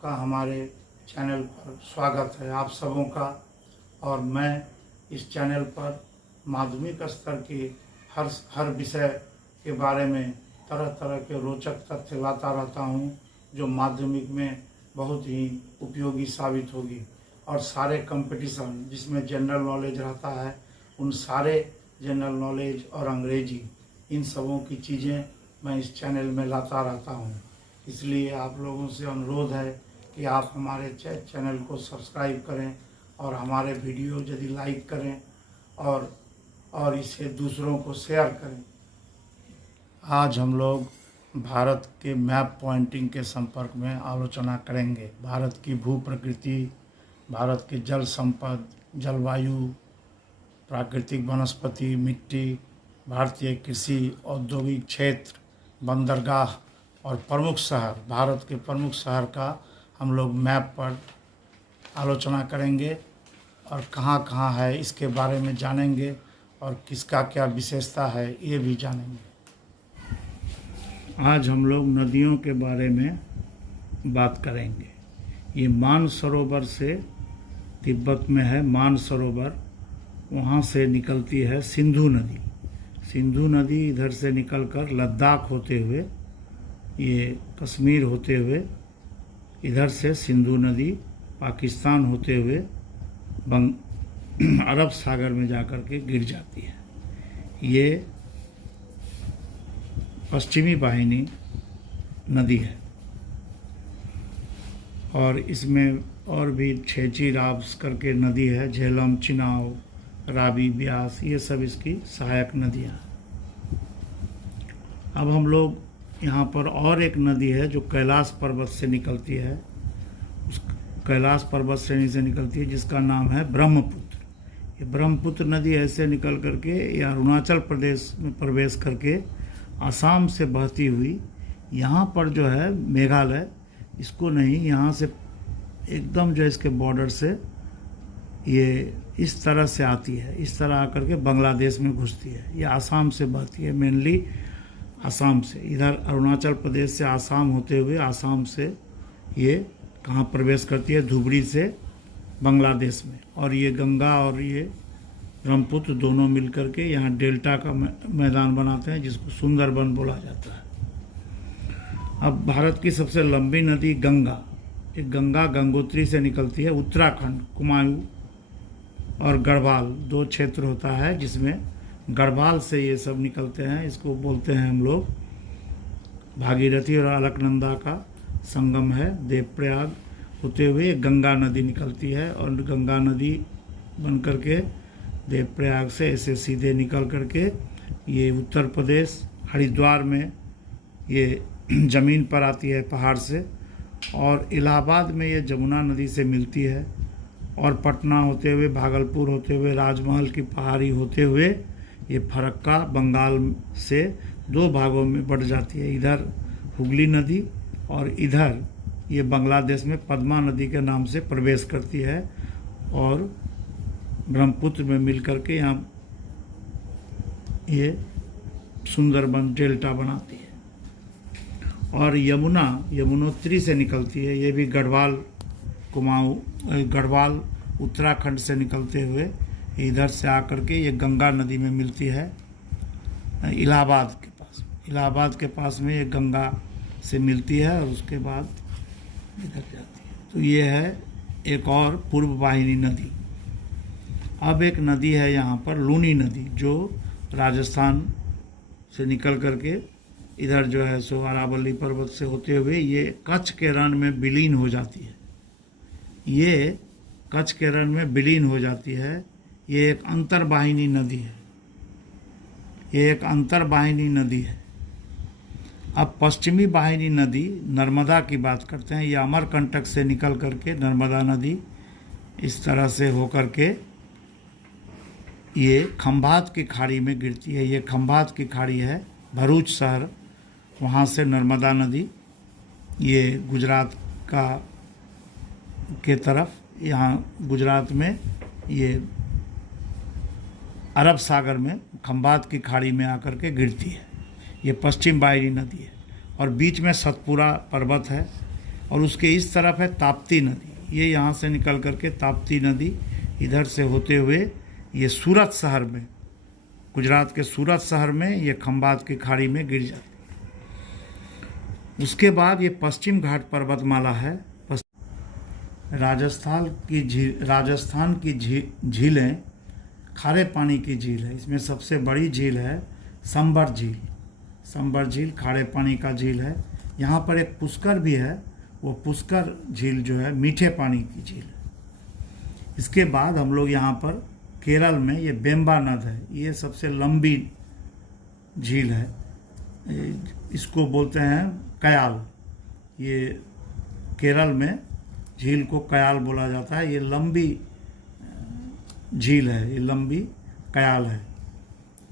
का हमारे चैनल पर स्वागत है आप सबों का। और मैं इस चैनल पर माध्यमिक स्तर के हर विषय के बारे में तरह तरह के रोचक तथ्य लाता रहता हूँ, जो माध्यमिक में बहुत ही उपयोगी साबित होगी। और सारे कंपटीशन जिसमें जनरल नॉलेज रहता है, उन सारे जनरल नॉलेज और अंग्रेजी, इन सबों की चीज़ें मैं इस चैनल में लाता रहता हूँ। इसलिए आप लोगों से अनुरोध है कि आप हमारे चैनल को सब्सक्राइब करें और हमारे वीडियो यदि लाइक करें और इसे दूसरों को शेयर करें। आज हम लोग भारत के मैप पॉइंटिंग के संपर्क में आलोचना करेंगे। भारत की भू प्रकृति, भारत के जल संपद, जलवायु, प्राकृतिक वनस्पति, मिट्टी, भारतीय कृषि, औद्योगिक क्षेत्र, बंदरगाह और प्रमुख शहर, भारत के प्रमुख शहर का हम लोग मैप पर आलोचना करेंगे और कहाँ कहाँ है इसके बारे में जानेंगे और किसका क्या विशेषता है ये भी जानेंगे। आज हम लोग नदियों के बारे में बात करेंगे। ये मानसरोवर से, तिब्बत में है मानसरोवर, वहाँ से निकलती है सिंधु नदी। सिंधु नदी इधर से निकलकर लद्दाख होते हुए, ये कश्मीर होते हुए, इधर से सिंधु नदी पाकिस्तान होते हुए अरब सागर में जाकर के गिर जाती है। ये पश्चिमी वाहिनी नदी है और इसमें और भी छेची, राब्स करके नदी है, झेलम, चिनाव, रावी, ब्यास, ये सब इसकी सहायक नदियाँ। अब हम लोग यहाँ पर और एक नदी है जो कैलाश पर्वत से निकलती है, उस कैलाश पर्वत श्रेणी से निकलती है, जिसका नाम है ब्रह्मपुत्र। ये ब्रह्मपुत्र नदी ऐसे निकल करके ये अरुणाचल प्रदेश में प्रवेश करके आसाम से बहती हुई यहाँ पर जो है मेघालय, इसको नहीं, यहाँ से एकदम जो इसके बॉर्डर से ये इस तरह से आती है, इस तरह आकर के बांग्लादेश में घुसती है। ये आसाम से बहती है, मेनली आसाम से, इधर अरुणाचल प्रदेश से आसाम होते हुए आसाम से ये कहाँ प्रवेश करती है, धुबरी से बांग्लादेश में। और ये गंगा और ये ब्रह्मपुत्र दोनों मिलकर के यहाँ डेल्टा का मैदान बनाते हैं, जिसको सुंदरबन बोला जाता है। अब भारत की सबसे लंबी नदी गंगा, एक गंगा गंगोत्री से निकलती है। उत्तराखंड, कुमाऊं और गढ़वाल दो क्षेत्र होता है, जिसमें गढ़वाल से ये सब निकलते हैं। इसको बोलते हैं हम लोग भागीरथी और अलकनंदा का संगम है। देवप्रयाग होते हुए गंगा नदी निकलती है और गंगा नदी बन करके देवप्रयाग से ऐसे सीधे निकल करके ये उत्तर प्रदेश हरिद्वार में ये ज़मीन पर आती है पहाड़ से, और इलाहाबाद में ये जमुना नदी से मिलती है, और पटना होते हुए, भागलपुर होते हुए, राजमहल की पहाड़ी होते हुए ये फरक्का बंगाल से दो भागों में बढ़ जाती है। इधर हुगली नदी और इधर ये बांग्लादेश में पद्मा नदी के नाम से प्रवेश करती है और ब्रह्मपुत्र में मिलकर के यहाँ ये सुंदरबन डेल्टा बनाती है। और यमुना यमुनोत्री से निकलती है, ये भी गढ़वाल, कुमाऊं, गढ़वाल उत्तराखंड से निकलते हुए इधर से आकर के ये गंगा नदी में मिलती है इलाहाबाद के पास। इलाहाबाद के पास में ये गंगा से मिलती है और उसके बाद इधर जाती है। तो ये है एक और पूर्व वाहिनी नदी। अब एक नदी है यहाँ पर लूनी नदी, जो राजस्थान से निकल करके इधर जो है सो अरावली पर्वत से होते हुए ये कच्छ के रण में विलीन हो जाती है। ये कच्छ के रण में विलीन हो जाती है। ये एक अंतर्वाहिनी नदी है, ये एक अंतर्वाहिनी नदी है। अब पश्चिमी वाहिनी नदी नर्मदा की बात करते हैं। ये अमरकंटक से निकल करके नर्मदा नदी इस तरह से होकर के ये खंभात की खाड़ी में गिरती है। ये खंभात की खाड़ी है, भरूच शहर, वहाँ से नर्मदा नदी ये गुजरात का के तरफ, यहाँ गुजरात में ये अरब सागर में खंभात की खाड़ी में आकर के गिरती है। ये पश्चिम वाहिनी नदी है। और बीच में सतपुरा पर्वत है और उसके इस तरफ है ताप्ती नदी। ये यहाँ से निकल करके ताप्ती नदी इधर से होते हुए ये सूरत शहर में, गुजरात के सूरत शहर में ये खंबात की खाड़ी में गिर जाती है। उसके बाद ये पश्चिम घाट पर्वतमाला है। राजस्थान की झीलें खारे पानी की झील है। इसमें सबसे बड़ी झील है संबर झील। संबर झील खारे पानी का झील है। यहाँ पर एक पुष्कर भी है, वो पुष्कर झील जो है मीठे पानी की झील है। इसके बाद हम लोग यहाँ पर केरल में ये बेम्बा नद है, ये सबसे लंबी झील है। इसको बोलते हैं कयाल। ये केरल में झील को कयाल बोला जाता है। ये लंबी झील है, ये लंबी कयाल है।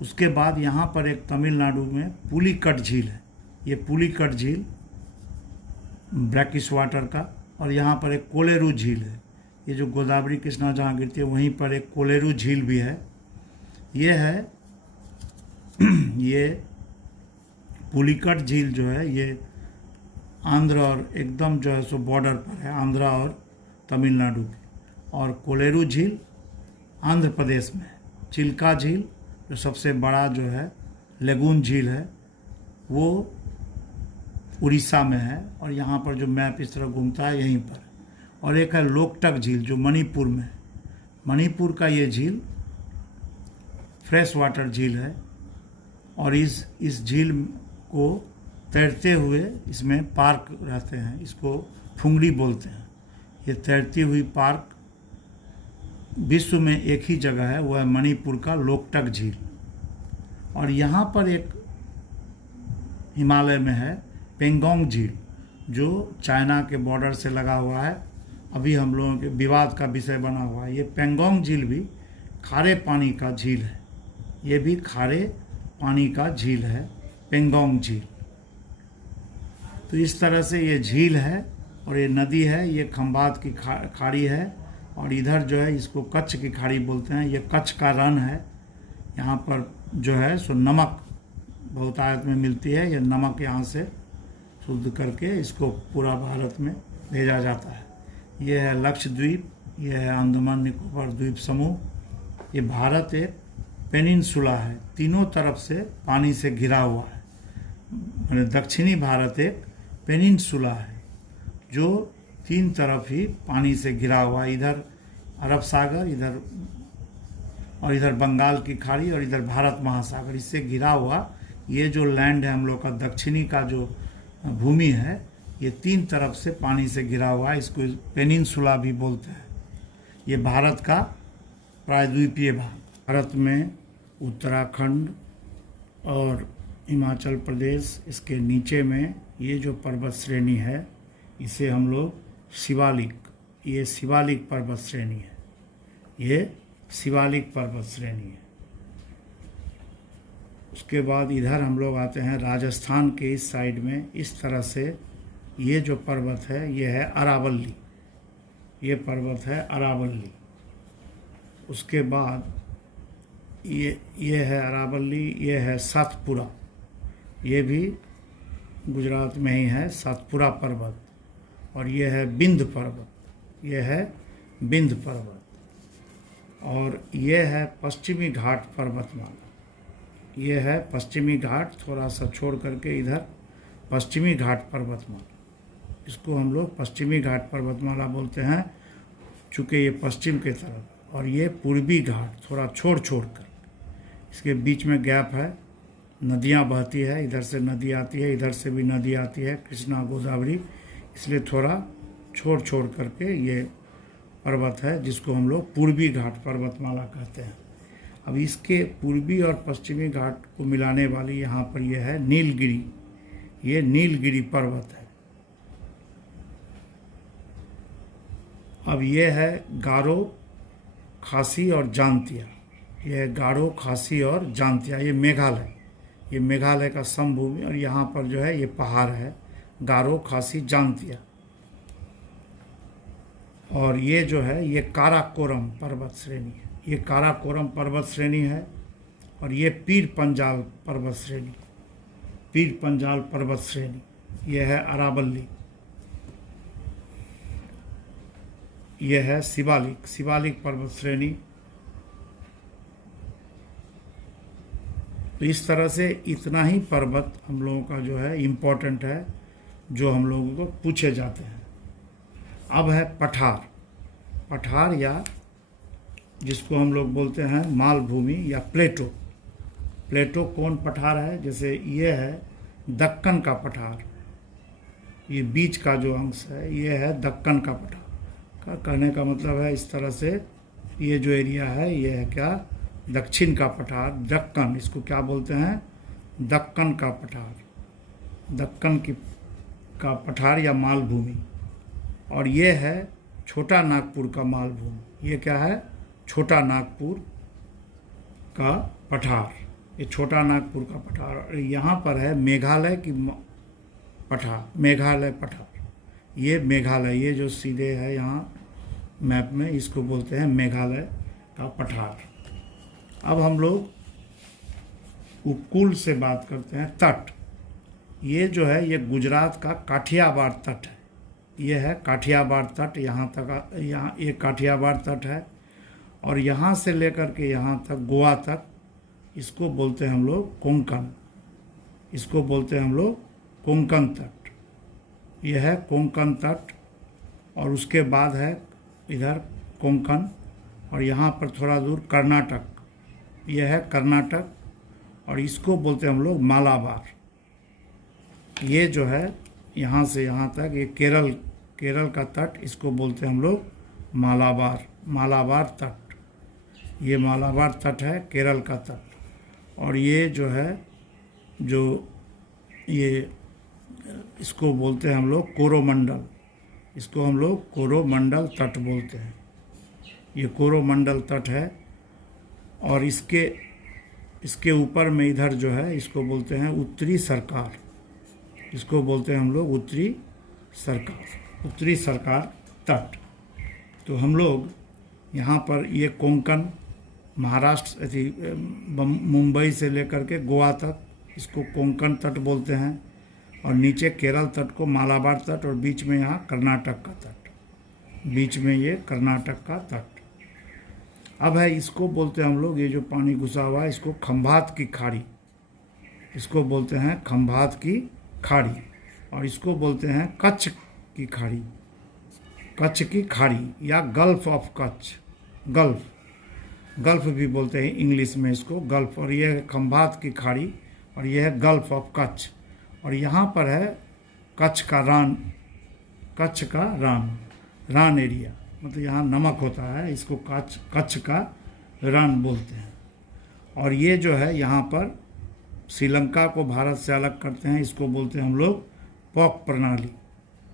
उसके बाद यहाँ पर एक तमिलनाडु में पुलिकट झील है। ये पुलिकट झील ब्रैकिश वाटर का। और यहाँ पर एक कोलेरू झील है। ये जो गोदावरी कृष्णा जहाँ गिरती है वहीं पर एक कोलेरू झील भी है। ये है ये पुलिकट झील जो है ये आंध्र और एकदम जो है सो बॉर्डर पर है, आंध्र और तमिलनाडु के। और कोलेरू झील आंध्र प्रदेश में है। चिल्का झील जो सबसे बड़ा जो है लेगून झील है वो उड़ीसा में है। और यहाँ पर जो मैप इस तरह घूमता है यहीं पर। और एक है लोकटक झील जो मणिपुर में है। मणिपुर का ये झील फ्रेश वाटर झील है। और इस झील को तैरते हुए इसमें पार्क रहते हैं, इसको फुंगड़ी बोलते हैं। ये तैरती हुई पार्क विश्व में एक ही जगह है, वो है मणिपुर का लोकटक झील। और यहाँ पर एक हिमालय में है पेंगोंग झील जो चाइना के बॉर्डर से लगा हुआ है, अभी हम लोगों के विवाद का विषय बना हुआ है। ये पेंगोंग झील भी खारे पानी का झील है। ये भी खारे पानी का झील है पेंगोंग झील। तो इस तरह से ये झील है और ये नदी है। ये खंबात की खाड़ी है। और इधर जो है इसको कच्छ की खाड़ी बोलते हैं। ये कच्छ का रण है। यहाँ पर जो है सो नमक बहुतायत में मिलती है। ये नमक यहाँ से शुद्ध करके इसको पूरा भारत में भेजा जाता है। ये है लक्षद्वीप, ये है अंडमान निकोबार द्वीप समूह। ये भारत एक पेनिनसुला है, तीनों तरफ से पानी से घिरा हुआ है। मैंने दक्षिणी भारत एक पेनिनसुला है जो तीन तरफ ही पानी से घिरा हुआ है। इधर अरब सागर, इधर बंगाल की खाड़ी और इधर भारत महासागर, इससे घिरा हुआ ये जो लैंड है हम लोग का दक्षिणी का जो भूमि है, ये तीन तरफ से पानी से घिरा हुआ है। इसको पेनिनसुला भी बोलते हैं। ये भारत का प्रायद्वीपीय भाग। भारत में उत्तराखंड और हिमाचल प्रदेश, इसके नीचे में ये जो पर्वत श्रेणी है इसे हम लोग शिवालिक, ये शिवालिक पर्वत श्रेणी है। ये शिवालिक पर्वत श्रेणी है। उसके बाद इधर हम लोग आते हैं राजस्थान के इस साइड में। इस तरह से ये जो पर्वत है ये है अरावली। ये पर्वत है अरावली। उसके बाद ये है अरावली, ये है सातपुरा। ये भी गुजरात में ही है, सातपुरा पर्वत। और ये है बिंद पर्वत, ये है बिंद पर्वत। और ये है पश्चिमी घाट पर्वतमाला। ये है पश्चिमी घाट, थोड़ा सा छोड़ करके इधर पश्चिमी घाट पर्वतमाला। इसको हम लोग पश्चिमी घाट पर्वतमाला बोलते हैं चूँकि ये पश्चिम के तरफ। और ये पूर्वी घाट थोड़ा छोड़ कर, इसके बीच में गैप है। नदियाँ बहती है, इधर से नदी आती है, इधर से भी नदी आती है, कृष्णा गोदावरी, इसलिए थोड़ा छोड़ करके ये पर्वत है जिसको हम लोग पूर्वी घाट पर्वतमाला कहते हैं। अब इसके पूर्वी और पश्चिमी घाट को मिलाने वाली यहाँ पर यह है नीलगिरी। ये नीलगिरी पर्वत है। अब ये है गारो, खासी और जांतिया। ये है गारो, खासी और जांतिया। ये मेघालय, ये मेघालय का समभूमि। और यहाँ पर जो है ये पहाड़ है गारो, खासी, जांतिया। और ये जो है ये काराकोरम पर्वत श्रेणी है। ये काराकोरम पर्वत श्रेणी है। और ये पीर पंजाल पर्वत श्रेणी, पीर पंजाल पर्वत श्रेणी। ये है अरावली। ये है शिवालिक, शिवालिक पर्वत श्रेणी। तो इस तरह से इतना ही पर्वत हम लोगों का जो है इम्पोर्टेंट है, जो हम लोगों को पूछे जाते हैं। अब है पठार। पठार या जिसको हम लोग बोलते हैं मालभूमि या प्लेटो। प्लेटो कौन पठार है? जैसे ये है दक्कन का पठार, ये बीच का जो अंश है ये है दक्कन का पठार। का कहने का मतलब है इस तरह से ये जो एरिया है ये है क्या? दक्षिण का पठार, दक्कन। इसको क्या बोलते हैं? दक्कन का पठार, दक्कन की का पठार या मालभूमि। और ये है छोटा नागपुर का मालभूमि। ये क्या है? छोटा नागपुर का पठार, ये छोटा नागपुर का पठार। और यहाँ पर है मेघालय की पठार, मेघालय पठार। ये मेघालय, ये जो सीधे है यहाँ मैप में, इसको बोलते हैं मेघालय का पठार। अब हम लोग उपकूल से बात करते हैं। तट, ये जो है ये गुजरात का काठियावाड़ तट है। ये है काठियावाड़ तट, यहाँ तक, यहाँ ये काठियावाड़ तट है। और यहाँ से लेकर के यहाँ तक गोवा तक, इसको बोलते हैं हम लोग कोंकण, इसको बोलते हैं हम लोग कोंकण तट। यह है कोंकण तट। और उसके बाद है इधर कोंकण, और यहाँ पर थोड़ा दूर कर्नाटक, यह है कर्नाटक। और इसको बोलते हैं हम लोग मालाबार। ये जो है यहाँ से यहाँ तक ये केरल का तट, इसको बोलते हैं हम लोग मालाबार, मालाबार तट। ये मालाबार तट है, केरल का तट। और ये जो है जो ये इसको बोलते हैं हम लोग कोरोमंडल, इसको हम लोग कोरोमंडल तट बोलते हैं। ये कोरोमंडल तट है। और इसके ऊपर में इधर जो है इसको बोलते हैं उत्तरी सरकार, इसको बोलते हैं हम लोग उत्तरी सरकार तट। तो हम लोग यहाँ पर ये कोंकण, महाराष्ट्र मुंबई से लेकर के गोवा तक इसको कोंकण तट बोलते हैं। और नीचे केरल तट को मालाबार तट, और बीच में यहाँ कर्नाटक का तट, बीच में ये कर्नाटक का तट। अब है इसको बोलते हैं हम लोग, ये जो पानी घुसा हुआ है इसको खंभात की खाड़ी, इसको बोलते हैं खंभात की खाड़ी। और इसको बोलते हैं कच्छ की खाड़ी, कच्छ की खाड़ी या गल्फ ऑफ कच्छ, गल्फ भी बोलते हैं इंग्लिश में इसको, गल्फ। और ये है खंभात की खाड़ी, और ये है गल्फ ऑफ कच्छ। और यहाँ पर है कच्छ का रान एरिया, मतलब यहाँ नमक होता है, इसको कच्छ का रण बोलते हैं। और ये जो है यहाँ पर श्रीलंका को भारत से अलग करते हैं, इसको बोलते हैं हम लोग पॉक प्रणाली।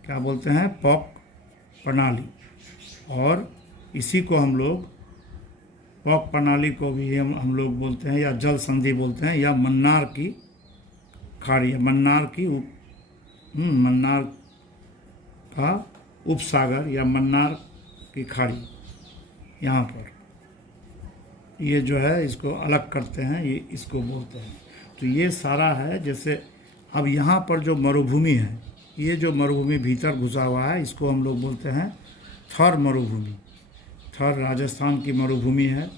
क्या बोलते हैं? पॉक प्रणाली। और इसी को हम लोग पॉक प्रणाली को भी हम लोग बोलते हैं या जल संधि बोलते हैं, या मन्नार की खाड़ी, मन्नार का उपसागर या मन्नार की खाड़ी। यहाँ पर ये जो है इसको अलग करते हैं, ये इसको बोलते हैं। तो ये सारा है। जैसे अब यहाँ पर जो मरुभूमि है, ये जो मरुभूमि भीतर घुसा हुआ है, इसको हम लोग बोलते हैं थर मरुभूमि। थर राजस्थान की मरुभूमि है।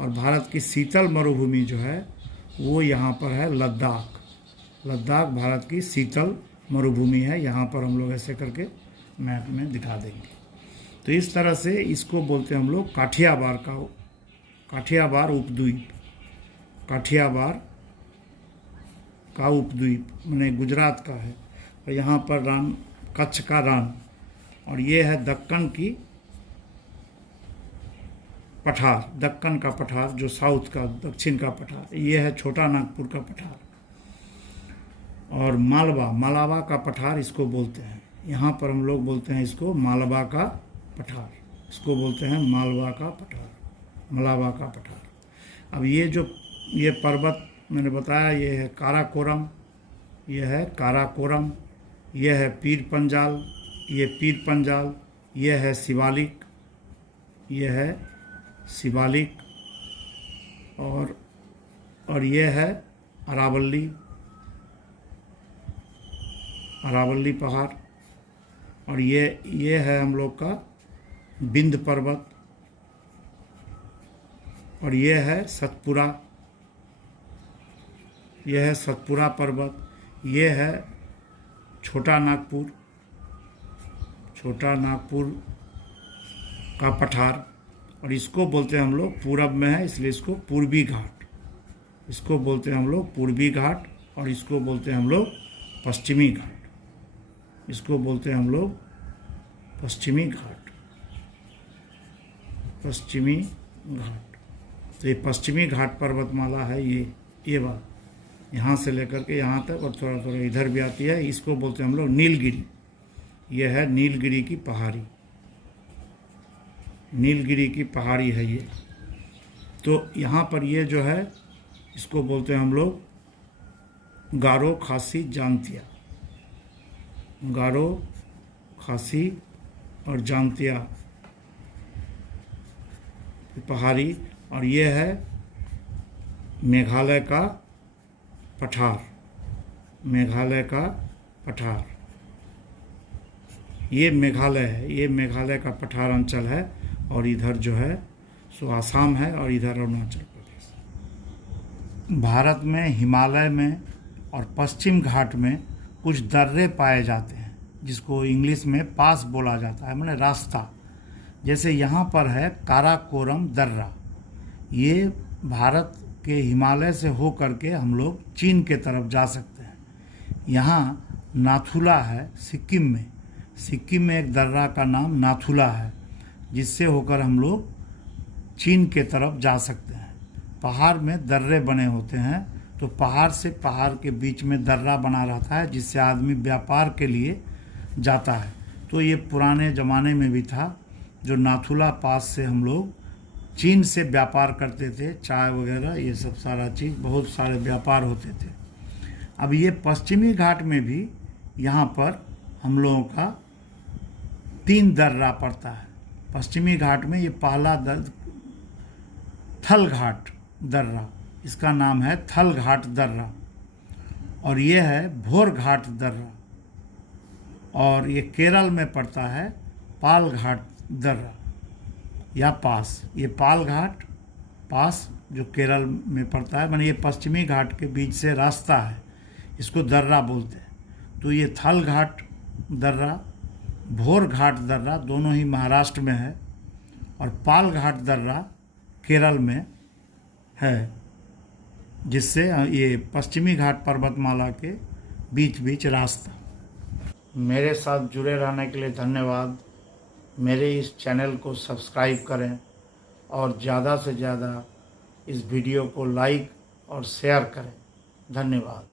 और भारत की शीतल मरुभूमि जो है वो यहाँ पर है लद्दाख। लद्दाख भारत की शीतल मरुभूमि है। यहाँ पर हम लोग ऐसे करके मैप में दिखा देंगे। तो इस तरह से इसको बोलते हैं हम लोग काठियावाड़ उपद्वीप, काठियावाड़ का उपद्वीप माने गुजरात का है। और यहाँ पर रण, कच्छ का रण। और ये है दक्कन की पठार, दक्कन का पठार जो साउथ का, दक्षिण का पठार। ये है छोटा नागपुर का पठार। और मालवा का पठार इसको बोलते हैं। यहाँ पर हम लोग बोलते हैं इसको मालवा का पठार, इसको बोलते हैं मालवा का पठार, मलावा का पठार। अब ये पर्वत मैंने बताया, ये है काराकोरम, ये है काराकोरम, ये है पीर पंजाल, ये पीर पंजाल, ये है शिवालिक, ये है शिवालिक। और ये है अरावली पहाड़। और ये है हम लोग का विंध्य पर्वत, और ये है सतपुरा, यह है सतपुरा पर्वत, ये है छोटा नागपुर, छोटा नागपुर का पठार, और इसको बोलते हैं हम लोग पूरब में है इसलिए इसको पूर्वी घाट, इसको बोलते हैं हम लोग पूर्वी घाट, और इसको बोलते हैं हम लोग पश्चिमी घाट, इसको बोलते हैं हम लोग पश्चिमी घाट, पश्चिमी घाट। तो ये पश्चिमी घाट पर्वतमाला है, ये बात यहाँ से लेकर के यहाँ तक, और थोड़ा थोड़ा इधर भी आती है, इसको बोलते हैं हम लोग नीलगिरी। ये है नीलगिरी की पहाड़ी, नीलगिरी की पहाड़ी है ये। तो यहाँ पर ये जो है इसको बोलते हैं हम लोग गारो, खासी, जानतिया, गारो, खासी और जानतिया पहाड़ी, और ये है मेघालय का पठार, मेघालय का पठार, ये मेघालय है, ये मेघालय का पठार अंचल है, और इधर जो है सो आसाम है, और इधर अरुणाचल प्रदेश। भारत में हिमालय में और पश्चिम घाट में कुछ दर्रे पाए जाते हैं जिसको इंग्लिश में पास बोला जाता है, माने रास्ता। जैसे यहाँ पर है काराकोरम दर्रा, ये भारत के हिमालय से हो करके हम लोग चीन के तरफ जा सकते हैं। यहाँ नाथुला है सिक्किम में, सिक्किम में एक दर्रा का नाम नाथुला है जिससे होकर हम लोग चीन के तरफ जा सकते हैं। पहाड़ में दर्रे बने होते हैं, तो पहाड़ से पहाड़ के बीच में दर्रा बना रहता है जिससे आदमी व्यापार के लिए जाता है। तो ये पुराने ज़माने में भी था, जो नाथुला पास से हम लोग चीन से व्यापार करते थे, चाय वगैरह ये सब सारा चीज़, बहुत सारे व्यापार होते थे। अब ये पश्चिमी घाट में भी यहाँ पर हम लोगों का 3 दर्रा पड़ता है। पश्चिमी घाट में ये पहला थल घाट दर्रा, इसका नाम है थल घाट दर्रा, और ये है भोर घाट दर्रा, और ये केरल में पड़ता है पाल घाट दर्रा या पास। ये पाल घाट पास जो केरल में पड़ता है, माने ये पश्चिमी घाट के बीच से रास्ता है, इसको दर्रा बोलते हैं। तो ये थल घाट दर्रा, भोर घाट दर्रा दोनों ही महाराष्ट्र में है, और पाल घाट दर्रा केरल में है, जिससे ये पश्चिमी घाट पर्वतमाला के बीच बीच रास्ता। मेरे साथ जुड़े रहने के लिए धन्यवाद। मेरे इस चैनल को सब्सक्राइब करें और ज़्यादा से ज़्यादा इस वीडियो को लाइक और शेयर करें। धन्यवाद।